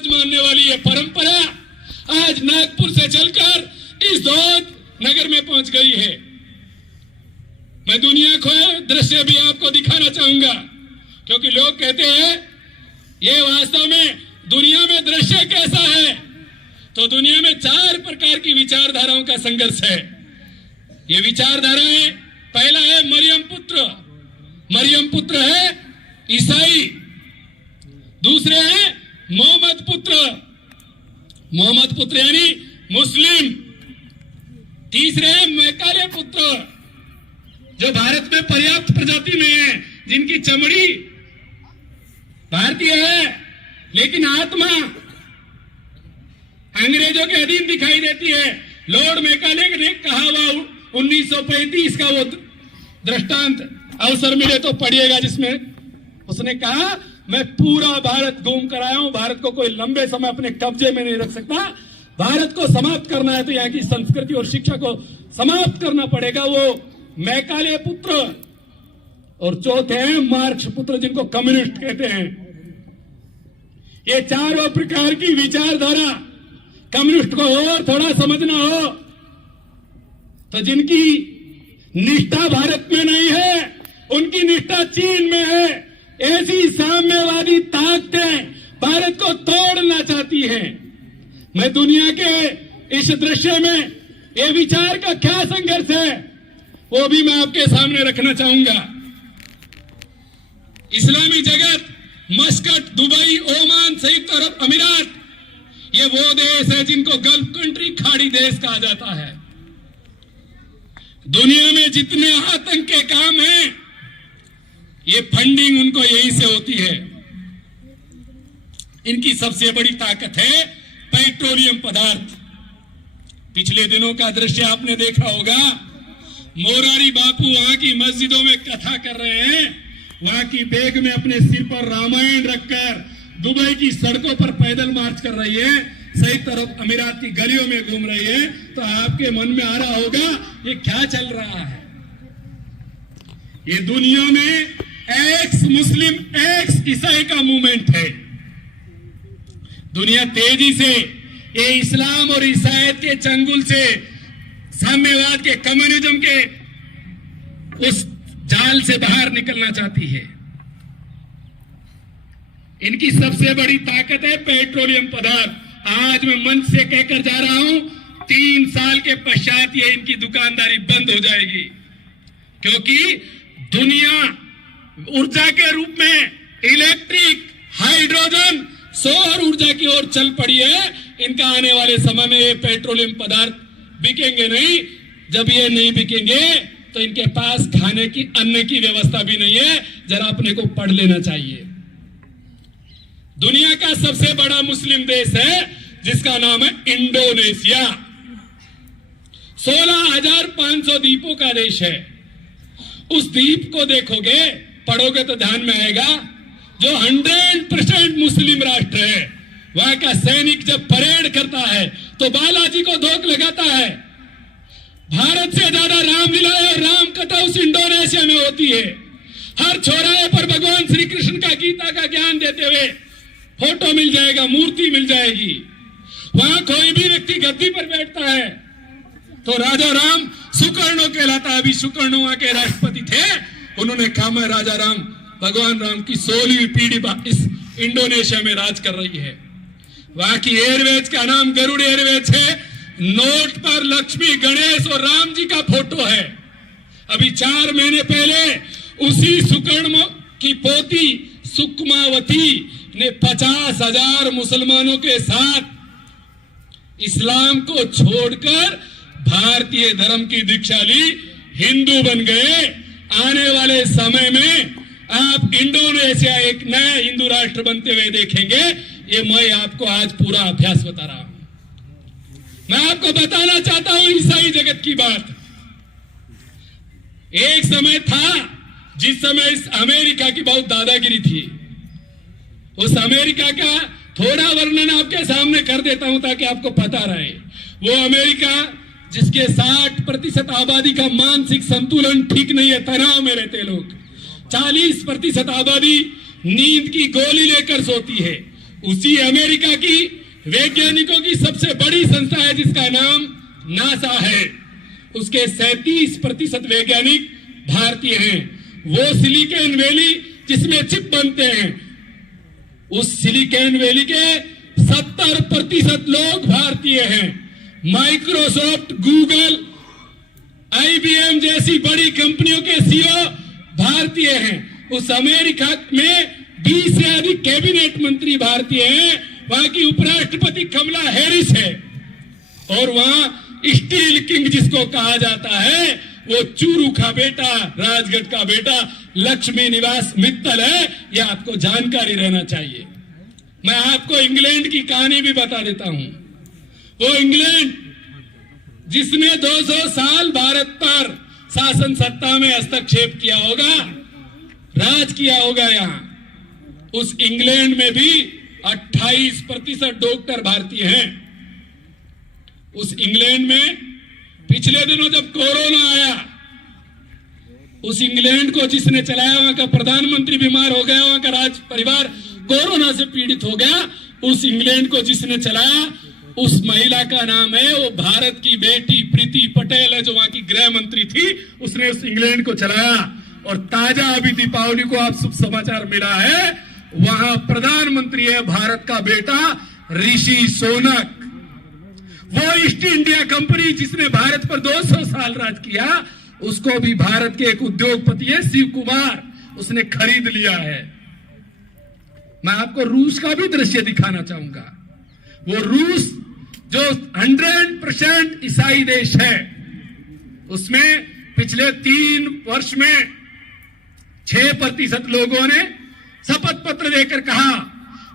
पूर्वज मानने वाली ये परंपरा आज नागपुर से चलकर इस धौत नगर में पहुंच गई है। मैं दुनिया को दृश्य भी आपको दिखाना चाहूंगा, क्योंकि लोग कहते हैं ये वास्तव में दुनिया में दृश्य कैसा है, तो दुनिया में 4 प्रकार की विचारधाराओं का संघर्ष है। ये विचारधाराएं, पहला है मरियम पुत्र। मरियम पुत्र है ईसाई। दूसरे हैं मोहम्मद पुत्र। मोहम्मद पुत्र यानी मुस्लिम। तीसरे हैं मैकाले पुत्र, जो भारत में पर्याप्त प्रजाति में है, जिनकी चमड़ी भारतीय है लेकिन आत्मा अंग्रेजों के अधीन दिखाई देती है। लॉर्ड मैकाले ने कहा हुआ 1935 का वो दृष्टांत अवसर मिले तो पढ़िएगा, जिसमें उसने कहा मैं पूरा भारत घूम कर आया हूं, भारत को कोई लंबे समय अपने कब्जे में नहीं रख सकता, भारत को समाप्त करना है तो यहाँ की संस्कृति और शिक्षा को समाप्त करना पड़ेगा। वो मैकाले पुत्र। और चौथे हैं मार्क्स पुत्र, जिनको कम्युनिस्ट कहते हैं। ये चारों प्रकार की विचारधारा कम्युनिस्ट को और थोड़ा समझना हो तो जिनकी निष्ठा भारत में नहीं है, उनकी निष्ठा चीन में है। ऐसी साम्यवादी ताकतें भारत को तोड़ना चाहती हैं। मैं दुनिया के इस दृश्य में ये विचार का क्या संघर्ष है वो भी मैं आपके सामने रखना चाहूंगा। इस्लामी जगत, मस्कट, दुबई, ओमान, संयुक्त अरब अमीरात, ये वो देश है जिनको गल्फ कंट्री, खाड़ी देश कहा जाता है। दुनिया में जितने आतंक के काम हैं, ये फंडिंग उनको यहीं से होती है। इनकी सबसे बड़ी ताकत है पेट्रोलियम पदार्थ। पिछले दिनों का दृश्य आपने देखा होगा, मोरारी बापू वहां की मस्जिदों में कथा कर रहे हैं, वहां की बेग में अपने सिर पर रामायण रखकर दुबई की सड़कों पर पैदल मार्च कर रही है, संयुक्त अरब अमीरात की गलियों में घूम रही है। तो आपके मन में आ रहा होगा ये क्या चल रहा है। ये दुनिया में एक्स मुस्लिम, एक्स ईसाई का मूवमेंट है। दुनिया तेजी से ये इस्लाम और ईसाईयत के चंगुल से, साम्यवाद के, कम्युनिज्म के उस जाल से बाहर निकलना चाहती है। इनकी सबसे बड़ी ताकत है पेट्रोलियम पदार्थ। आज मैं मंच से कहकर जा रहा हूं, 3 साल के पश्चात ये इनकी दुकानदारी बंद हो जाएगी, क्योंकि दुनिया ऊर्जा के रूप में इलेक्ट्रिक, हाइड्रोजन, सौर ऊर्जा की ओर चल पड़ी है। इनका आने वाले समय में ये पेट्रोलियम पदार्थ बिकेंगे नहीं। जब ये नहीं बिकेंगे तो इनके पास खाने की, अन्न की व्यवस्था भी नहीं है। जरा अपने को पढ़ लेना चाहिए। दुनिया का सबसे बड़ा मुस्लिम देश है जिसका नाम है इंडोनेशिया। 16,500 द्वीपों का देश है। उस द्वीप को देखोगे, पढ़ोगे तो ध्यान में आएगा, जो 100% मुस्लिम राष्ट्र है। वहां का सैनिक जब परेड करता है तो बालाजी को धोख लगाता है। भारत से ज्यादा रामलीला और राम कथा उस इंडोनेशिया में होती है। हर चौराहे पर भगवान श्री कृष्ण का, गीता का ज्ञान देते हुए फोटो मिल जाएगा, मूर्ति मिल जाएगी। वहां कोई भी व्यक्ति गद्दी पर बैठता है तो राजा राम सुकर्णो कहलाता है। अभी सुकर्णो वहां के राष्ट्रपति थे। उन्होंने कहा मैं राजा राम, भगवान राम की 16वीं पीढ़ी इस इंडोनेशिया में राज कर रही है। वहां की एयरवेज का नाम गरुड़ एयरवेज है। नोट पर लक्ष्मी, गणेश और राम जी का फोटो है। अभी 4 महीने पहले उसी सुकर्ण की पोती सुकमावती ने 50,000 मुसलमानों के साथ इस्लाम को छोड़कर भारतीय धर्म की दीक्षा ली, हिंदू बन गए। आने वाले समय में आप इंडोनेशिया एक नया हिंदू राष्ट्र बनते हुए देखेंगे। ये मैं आपको आज पूरा अभ्यास बता रहा हूं। मैं आपको बताना चाहता हूं ईसाई जगत की बात। एक समय था जिस समय इस अमेरिका की बहुत दादागिरी थी। उस अमेरिका का थोड़ा वर्णन आपके सामने कर देता हूं ताकि आपको पता रहे। वो अमेरिका जिसके 60% आबादी का मानसिक संतुलन ठीक नहीं है, तनाव में रहते लोग। 40% आबादी नींद की गोली लेकर सोती है। उसी अमेरिका की वैज्ञानिकों की सबसे बड़ी संस्था है जिसका नाम नासा है, उसके 37% वैज्ञानिक भारतीय हैं। वो सिलिकॉन वैली जिसमें चिप बनते हैं, उस सिलिकॉन वैली के 70% लोग भारतीय हैं। माइक्रोसॉफ्ट, गूगल, आईबीएम जैसी बड़ी कंपनियों के सीईओ भारतीय हैं। उस अमेरिका में 20 से अधिक कैबिनेट मंत्री भारतीय हैं। वहां की उपराष्ट्रपति कमला हैरिस है। और वहां स्टील किंग जिसको कहा जाता है, वो चूरू का बेटा, राजगढ़ का बेटा लक्ष्मी निवास मित्तल है। यह आपको जानकारी रहना चाहिए। मैं आपको इंग्लैंड की कहानी भी बता देता हूं। वो इंग्लैंड जिसने 200 साल भारत पर शासन सत्ता में हस्तक्षेप किया होगा, राज किया होगा यहां, उस इंग्लैंड में भी 28% डॉक्टर भारतीय हैं। उस इंग्लैंड में पिछले दिनों जब कोरोना आया, उस इंग्लैंड को जिसने चलाया, वहां का प्रधानमंत्री बीमार हो गया, वहां का राज परिवार कोरोना से पीड़ित हो गया। उस इंग्लैंड को जिसने चलाया, उस महिला का नाम है, वो भारत की बेटी प्रीति पटेल है, जो वहां की गृह मंत्री थी। उसने उस इंग्लैंड को चलाया। और ताजा अभी दीपावली को आप शुभ समाचार मिला है, वहां प्रधानमंत्री है भारत का बेटा ऋषि सुनक। वो ईस्ट इंडिया कंपनी जिसने भारत पर 200 साल राज किया, उसको भी भारत के एक उद्योगपति है शिव कुमार, उसने खरीद लिया है। मैं आपको रूस का भी दृश्य दिखाना चाहूंगा। वो रूस जो 100% ईसाई देश है, उसमें पिछले 3 वर्ष में 6% लोगों ने शपथ पत्र देकर कहा,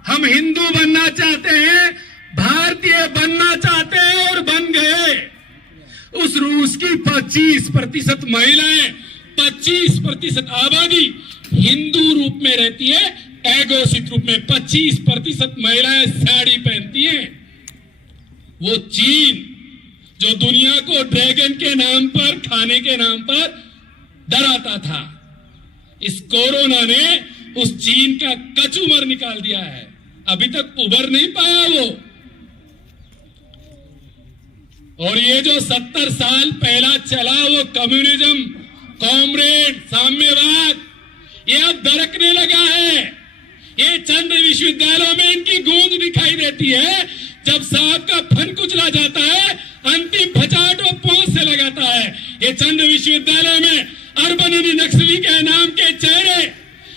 हम हिंदू बनना चाहते हैं, भारतीय बनना चाहते हैं, और बन गए। उस रूस की 25% महिलाएं, 25% आबादी हिंदू रूप में रहती है, एगोसित रूप में 25% महिलाएं साड़ी पहनती हैं। वो चीन जो दुनिया को ड्रैगन के नाम पर, खाने के नाम पर डराता था, इस कोरोना ने उस चीन का कचूमर निकाल दिया है। अभी तक उभर नहीं पाया वो। और ये जो 70 साल पहला चला वो कम्युनिज्म, कॉमरेड, साम्यवाद, ये अब दरकने लगा है। ये चंद विश्वविद्यालयों में इनकी गूंज दिखाई देती है। जब साहब का फन कुचला जाता है, अंतिम फचाट वो पहुंच से लगाता है। ये चंद विश्वविद्यालय में अरबनी नक्सली के नाम के चेहरे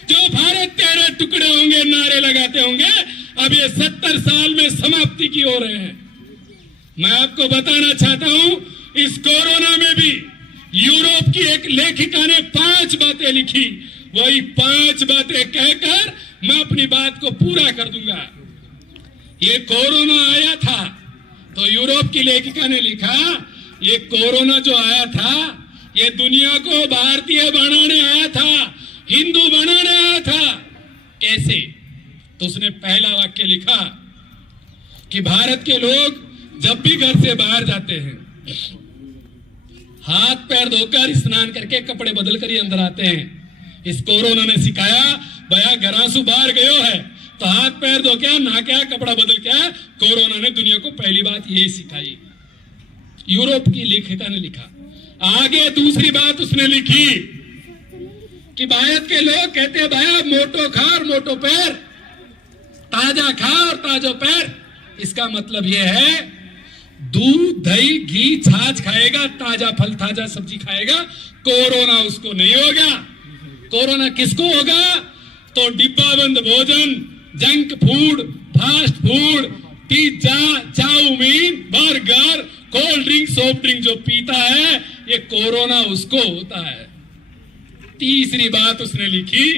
जो भारत तेरे टुकड़े होंगे नारे लगाते होंगे, अब ये 70 साल में समाप्ति की ओर हैं। मैं आपको बताना चाहता हूं, इस कोरोना में भी यूरोप की एक लेखिका ने 5 बातें लिखी। वही 5 बातें कहकर मैं अपनी बात को पूरा कर दूंगा। ये कोरोना आया था तो यूरोप की लेखिका ने लिखा, ये कोरोना जो आया था, ये दुनिया को भारतीय बनाने आया था, हिंदू बनाने आया था। कैसे? तो उसने पहला वाक्य लिखा कि भारत के लोग जब भी घर से बाहर जाते हैं, हाथ पैर धोकर, स्नान करके, कपड़े बदल कर ही अंदर आते हैं। इस कोरोना ने सिखाया, भया घरासू बाहर गयो है तो हाथ पैर धो क्या, नहा क्या, कपड़ा बदल क्या। कोरोना ने दुनिया को पहली बात यही सिखाई। यूरोप की लेखिका ने लिखा। आगे दूसरी बात उसने लिखी कि भारत के लोग कहते हैं, भया मोटो खा और मोटो पैर, ताजा खा और ताजो पैर। इसका मतलब यह है, दूध, दही, घी, छाछ खाएगा, ताजा फल, ताजा सब्जी खाएगा, कोरोना उसको नहीं होगा। कोरोना किसको होगा? तो डिब्बा बंद भोजन, junk food, fast food, pizza, chow mein, burger, cold drink, soft drink जो पीता है, ये कोरोना उसको होता है। तीसरी बात उसने लिखी,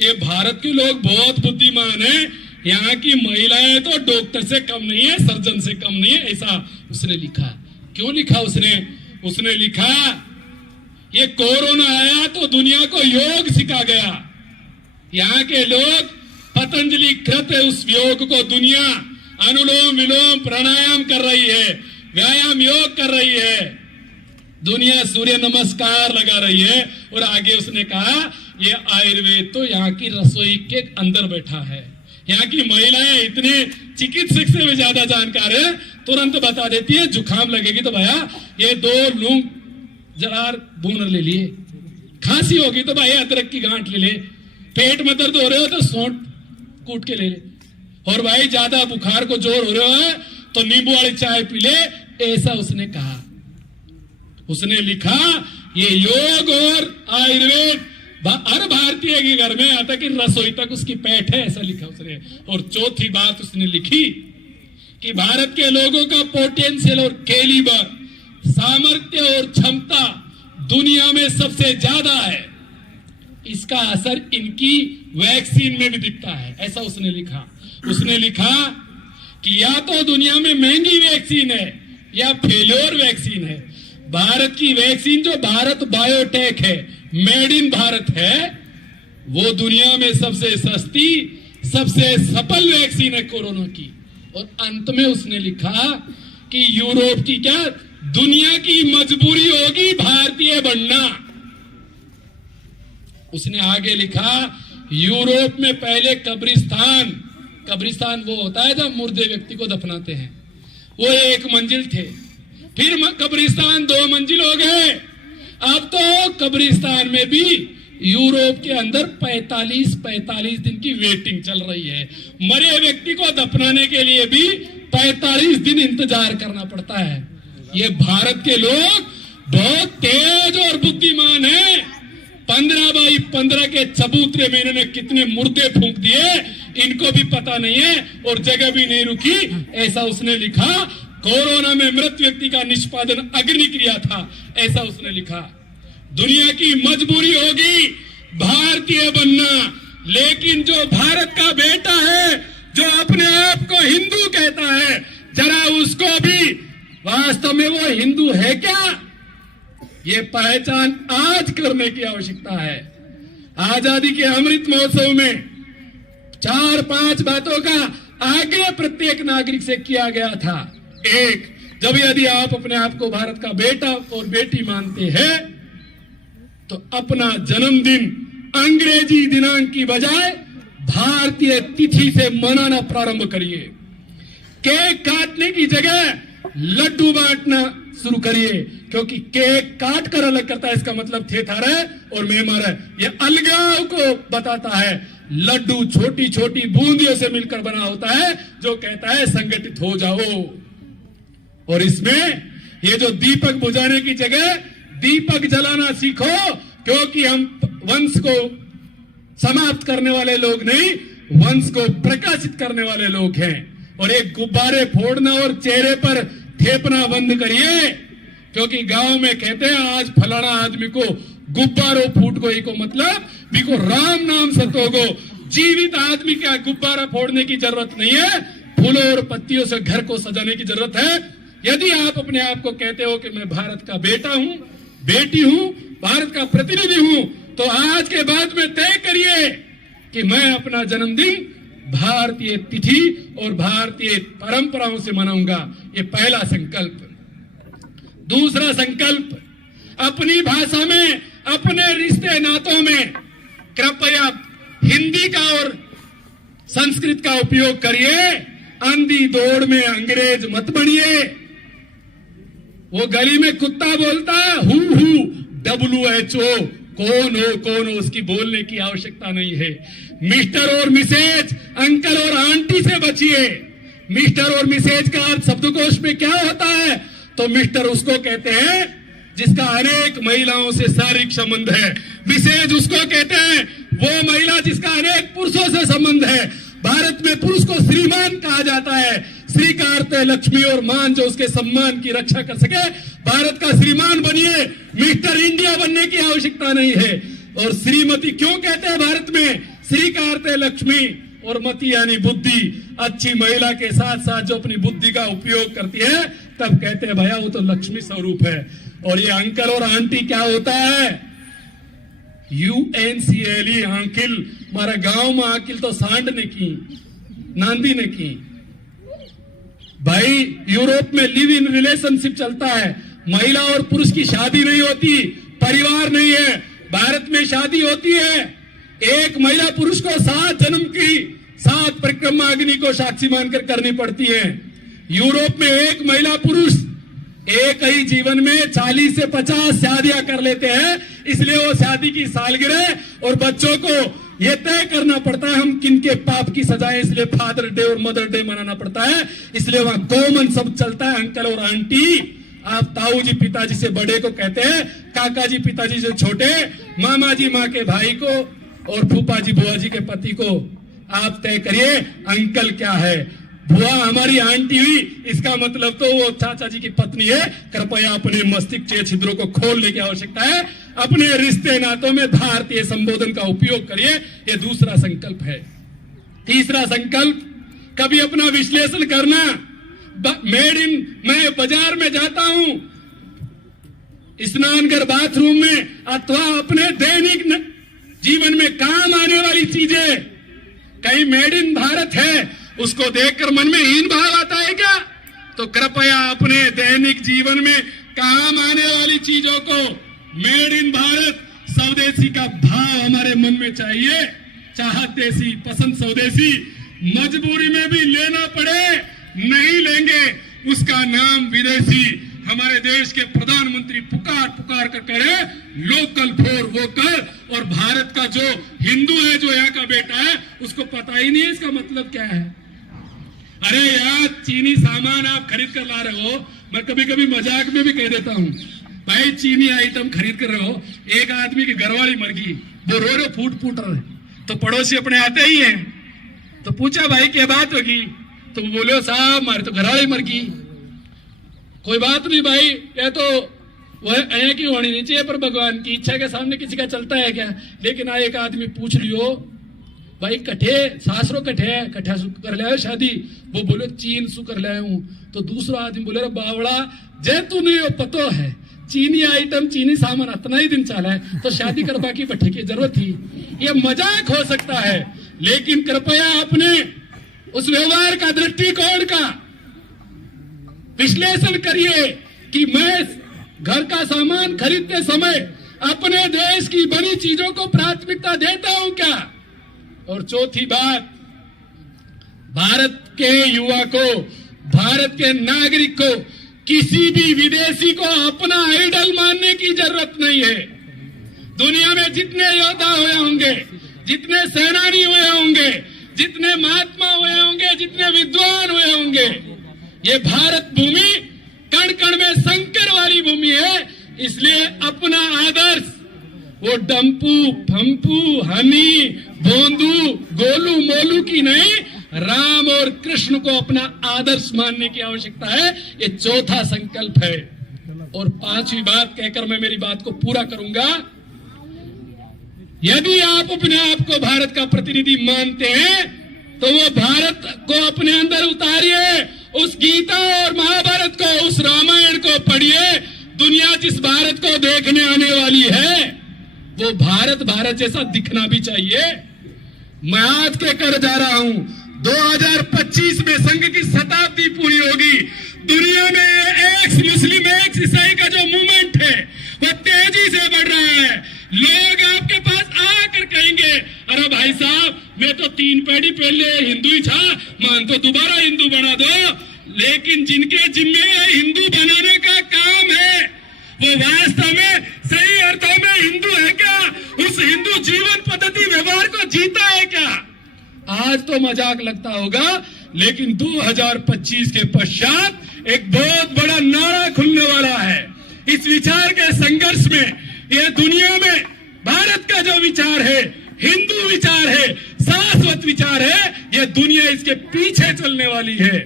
ये भारत के लोग बहुत बुद्धिमान हैं, यहाँ की महिलाएं तो डॉक्टर से कम नहीं है, सर्जन से कम नहीं है, ऐसा उसने लिखा। क्यों लिखा उसने? उसने लिखा, ये कोरोना आया तो दुनिया को योग सिखा गया। यहाँ के लोग पतंजलि कृत उस योग को दुनिया अनुलोम विलोम प्राणायाम कर रही है, व्यायाम योग कर रही है, दुनिया सूर्य नमस्कार लगा रही है। और आगे उसने कहा, ये आयुर्वेद तो यहाँ की रसोई के अंदर बैठा है, यहाँ की महिलाएं इतने चिकित्सक से भी ज्यादा जानकार है, तुरंत बता देती है जुकाम लगेगी तो भैया ये 2 लूंग जरार बूनर ले लिए, खांसी होगी तो भाई अदरक की गांठ ले ले, पेट में दर्द हो रहे हो तो सौंठ कूट के ले ले, और भाई ज्यादा बुखार को जोर हो रहा है तो नींबू वाली चाय पी ले। ऐसा उसने कहा। उसने लिखा ये योग और आयुर्वेद हर भारतीय के घर में आता कि रसोई तक उसकी पैठ है, ऐसा लिखा उसने। और चौथी बात उसने लिखी कि भारत के लोगों का पोटेंशियल और कैलिबर, सामर्थ्य और क्षमता दुनिया में सबसे ज्यादा है, इसका असर इनकी वैक्सीन में भी दिखता है, ऐसा उसने लिखा। उसने लिखा कि या तो दुनिया में महंगी वैक्सीन है या फेल्योर वैक्सीन है। भारत की वैक्सीन जो भारत बायोटेक है, मेड इन भारत है, वो दुनिया में सबसे सस्ती, सबसे सफल वैक्सीन है कोरोना की। और अंत में उसने लिखा कि यूरोप की क्या दुनिया की मजबूरी होगी भारतीय बनना। उसने आगे लिखा यूरोप में पहले कब्रिस्तान वो होता है जब मुर्दे व्यक्ति को दफनाते हैं, वो 1 मंजिल थे, फिर कब्रिस्तान 2 मंजिल हो गए, अब तो कब्रिस्तान में भी यूरोप के अंदर 45 दिन की वेटिंग चल रही है। मरे व्यक्ति को दफनाने के लिए भी 45 दिन इंतजार करना पड़ता है। ये भारत के लोग बहुत तेज और बुद्धिमान हैं। 15x15 के चबूतरे में इन्होंने कितने मुर्दे फूंक दिए इनको भी पता नहीं है, और जगह भी नहीं रुकी, ऐसा उसने लिखा। कोरोना में मृत व्यक्ति का निष्पादन अग्नि क्रिया था, ऐसा उसने लिखा। दुनिया की मजबूरी होगी भारतीय बनना, लेकिन जो भारत का बेटा है, जो अपने आप को हिंदू कहता है, जरा उसको भी वास्तव में वो हिंदू है क्या, ये पहचान आज करने की आवश्यकता है। आजादी के अमृत महोत्सव में 4-5 बातों का आग्रह प्रत्येक नागरिक से किया गया था। एक, जब यदि आप अपने आप को भारत का बेटा और बेटी मानते हैं तो अपना जन्मदिन अंग्रेजी दिनांक की बजाय भारतीय तिथि से मनाना प्रारंभ करिए। केक काटने की जगह लड्डू बांटना शुरू करिए, क्योंकि केक काट कर अलग करता है, इसका मतलब थेथर है और मेमर है, यह अलगाव को बताता है। लड्डू छोटी छोटी बूंदियों से मिलकर बना होता है, जो कहता है संगठित हो जाओ। और इसमें ये जो दीपक बुझाने की जगह दीपक जलाना सीखो, क्योंकि हम वंश को समाप्त करने वाले लोग नहीं, वंश को प्रकाशित करने वाले लोग हैं। और एक गुब्बारे फोड़ना और चेहरे पर ठेपना बंद करिए, क्योंकि गांव में कहते हैं आज फलाना आदमी को गुब्बारों फूट गई को मतलब बिको राम नाम सतोगो। जीवित आदमी का गुब्बारा फोड़ने की जरूरत नहीं है, फूलों और पत्तियों से घर को सजाने की जरूरत है। यदि आप अपने आप को कहते हो कि मैं भारत का बेटा हूं, बेटी हूं, भारत का प्रतिनिधि हूं, तो आज के बाद में तय करिए कि मैं अपना जन्मदिन भारतीय तिथि और भारतीय परंपराओं से मनाऊंगा। ये पहला संकल्प। दूसरा संकल्प, अपनी भाषा में, अपने रिश्ते नातों में कृपया हिंदी का और संस्कृत का उपयोग करिए। अंधी दौड़ में अंग्रेज मत बनिए। वो गली में कुत्ता बोलता है हु WHO, कौन हो उसकी बोलने की आवश्यकता नहीं है। मिस्टर और मिसेज, अंकल और आंटी से बचिए। मिस्टर और मिसेज का अर्थ शब्दकोश में क्या होता है? तो मिस्टर उसको कहते हैं जिसका अनेक महिलाओं से शारीरिक संबंध है। मिसेज उसको कहते हैं वो महिला जिसका अनेक पुरुषों से संबंध है। भारत में पुरुष को श्रीमान कहा जाता है। श्री का अर्थ है लक्ष्मी और मान, जो उसके सम्मान की रक्षा कर सके। भारत का श्रीमान बनिए, मिस्टर इंडिया बनने की आवश्यकता नहीं है। और श्रीमती क्यों कहते हैं भारत में? श्री का अर्थ है लक्ष्मी और मति यानी बुद्धि। अच्छी महिला के साथ साथ जो अपनी बुद्धि का उपयोग करती है, तब कहते हैं भैया वो तो लक्ष्मी स्वरूप है। और ये अंकल और आंटी क्या होता है? UNCLE आंकिल। हमारा गांव में आंकिल तो सांड ने की, नांदी ने की। भाई यूरोप में लिव इन रिलेशनशिप चलता है, महिला और पुरुष की शादी नहीं होती, परिवार नहीं है। भारत में शादी होती है। एक महिला पुरुष को 7 जन्म की 7 परिक्रमा अग्नि को साक्षी मानकर करनी पड़ती है। यूरोप में एक महिला पुरुष एक ही जीवन में 40 से 50 शादियां कर लेते हैं, इसलिए वो शादी की सालगिरह और बच्चों को ये तय करना पड़ता है हम किनके पाप की सजाए, इसलिए फादर डे और मदर डे मनाना पड़ता है। इसलिए वहां कॉमन सब चलता है, अंकल और आंटी। आप ताऊ जी पिताजी से बड़े को कहते हैं, काका जी पिताजी से छोटे, मामा जी माँ के भाई को और फूफा जी बुआ जी के पति को आप तय करिए अंकल क्या है। बुआ हमारी आंटी हुई, इसका मतलब तो वो चाचा जी की पत्नी है। कृपया अपने मस्तिष्क के छिद्रों को खोलने की आवश्यकता है। अपने रिश्ते नातों में भारतीय संबोधन का उपयोग करिए। ये दूसरा संकल्प है। तीसरा संकल्प, कभी अपना विश्लेषण करना। मैं बाजार में जाता हूं, स्नानघर बाथरूम में अथवा अपने दैनिक जीवन में काम आने वाली चीजें कहीं मेड इन भारत है, उसको देखकर मन में हीन भाव आता है क्या? तो कृपया अपने दैनिक जीवन में काम आने वाली चीजों को मेड इन भारत, स्वदेशी का भाव हमारे मन में चाहिए। चाहत देसी, पसंद स्वदेशी, मजबूरी में भी लेना पड़े नहीं लेंगे, उसका नाम विदेशी। हमारे देश के प्रधानमंत्री पुकार पुकार कर कह रहे लोकल फॉर वोकल, और भारत का जो हिंदू है, जो यहाँ का बेटा है, उसको पता ही नहीं है इसका मतलब क्या है। अरे यार, चीनी सामान आप खरीद कर ला रहे हो, मैं कभी कभी मजाक में भी कह देता हूँ, भाई चीनी आइटम खरीद कर रहे हो, एक आदमी की घरवाली मर गई, वो रो रहे फूट फूट रहे, तो पड़ोसी अपने आते ही हैं, तो पूछा भाई क्या बात होगी, तो बोले साहब हमारे तो घरवाली मर गई। कोई बात नहीं भाई, ये तो वह ऐ की होनी नहीं चाहिए, पर भगवान की इच्छा के सामने किसी का चलता है क्या। लेकिन एक आदमी पूछ लियो भाई कठे सासरो कठे कठा सु कर ले शादी, वो बोले चीन सु कर ले हूं। तो दूसरा आदमी बोले बावड़ा जे तू नहीं पतो है चीनी आइटम चीनी सामान इतना ही दिन चला है, तो शादी करवा की बट्टे की जरूरत थी। ये मजाक हो सकता है, लेकिन कृपया अपने उस व्यवहार का, दृष्टिकोण का विश्लेषण करिए कि मैं घर का सामान खरीदते समय अपने देश की बनी चीजों को प्राथमिकता देता हूं क्या। और चौथी बात, भारत के युवा को, भारत के नागरिक को किसी भी विदेशी को अपना आइडल मानने की जरूरत नहीं है। दुनिया में जितने योद्धा हुए होंगे, जितने सेनानी हुए होंगे, जितने महात्मा हुए होंगे, जितने विद्वान हुए होंगे, ये भारत भूमि कण कण में संकर वाली भूमि है। इसलिए अपना आदर्श वो डंपू फंपू हमी बोंदू गोलू मोलू की नहीं, राम और कृष्ण को अपना आदर्श मानने की आवश्यकता है। ये चौथा संकल्प है। और पांचवी बात कहकर मैं मेरी बात को पूरा करूंगा। यदि आप अपने आप को भारत का प्रतिनिधि मानते हैं, तो वो भारत को अपने अंदर उतारिए, उस गीता और महाभारत को, उस रामायण को पढ़िए। दुनिया जिस भारत को देखने आने वाली है, वो भारत भारत जैसा दिखना भी चाहिए। मैं आज के कर जा रहा हूं, 2025 में संघ की शताब्दी पूरी होगी। दुनिया में एक्स मुस्लिम एक्स ईसाई का जो मूवमेंट है वो तेजी से बढ़ रहा है। लोग आपके पास आकर कहेंगे अरे भाई साहब मैं तो 3 पैड़ी पहले हिंदू ही था, मान तो दोबारा हिंदू बना दो। लेकिन जिनके जिम्मे हिंदू बनाने का काम है, वो वास्तव में सही अर्थों में हिंदू है क्या? उस हिंदू जीवन पद्धति व्यवहार को जीता है क्या? आज तो मजाक लगता होगा, लेकिन 2025 के पश्चात एक बहुत बड़ा नारा खुलने वाला है। इस विचार के संघर्ष में ये दुनिया में भारत का जो विचार है, हिंदू विचार है, शाश्वत विचार है, ये दुनिया इसके पीछे चलने वाली है।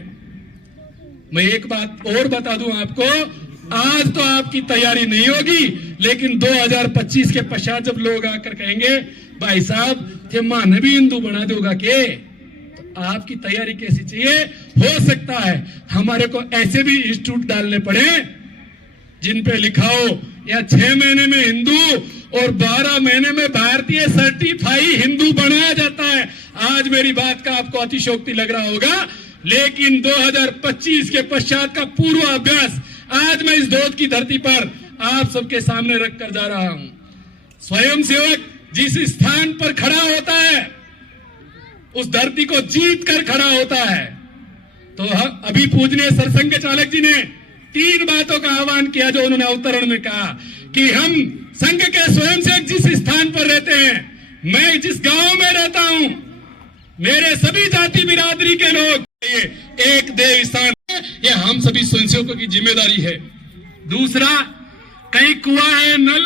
मैं एक बात और बता दूं आपको, आज तो आपकी तैयारी नहीं होगी, लेकिन 2025 के पश्चात जब लोग आकर कहेंगे भाई साहब ये माने भी हिंदू बना दोगा के, तो आपकी तैयारी कैसी चाहिए। हो सकता है हमारे को ऐसे भी इंस्टीट्यूट डालने पड़े जिन पे लिखा हो या 6 महीने में हिंदू और 12 महीने में भारतीय सर्टिफाई हिंदू बनाया जाता है। आज मेरी बात का आपको अतिशयोक्ति लग रहा होगा, लेकिन 2025 के पश्चात का पूर्वाभ्यास आज मैं इस धोत की धरती पर आप सबके सामने रखकर जा रहा हूं। स्वयं सेवक जिस स्थान पर खड़ा होता है उस धरती को जीत कर खड़ा होता है। तो अभी पूजनीय सरसंघ चालक जी ने 3 बातों का आह्वान किया जो उन्होंने अवतरण में कहा कि हम संघ के स्वयंसेवक जिस स्थान पर रहते हैं, मैं जिस गांव में रहता हूं, मेरे सभी जाति बिरादरी के लोग ये एक देव स्थान, ये हम सभी स्वयंसेवकों की जिम्मेदारी है। दूसरा, कहीं कुआं है, नल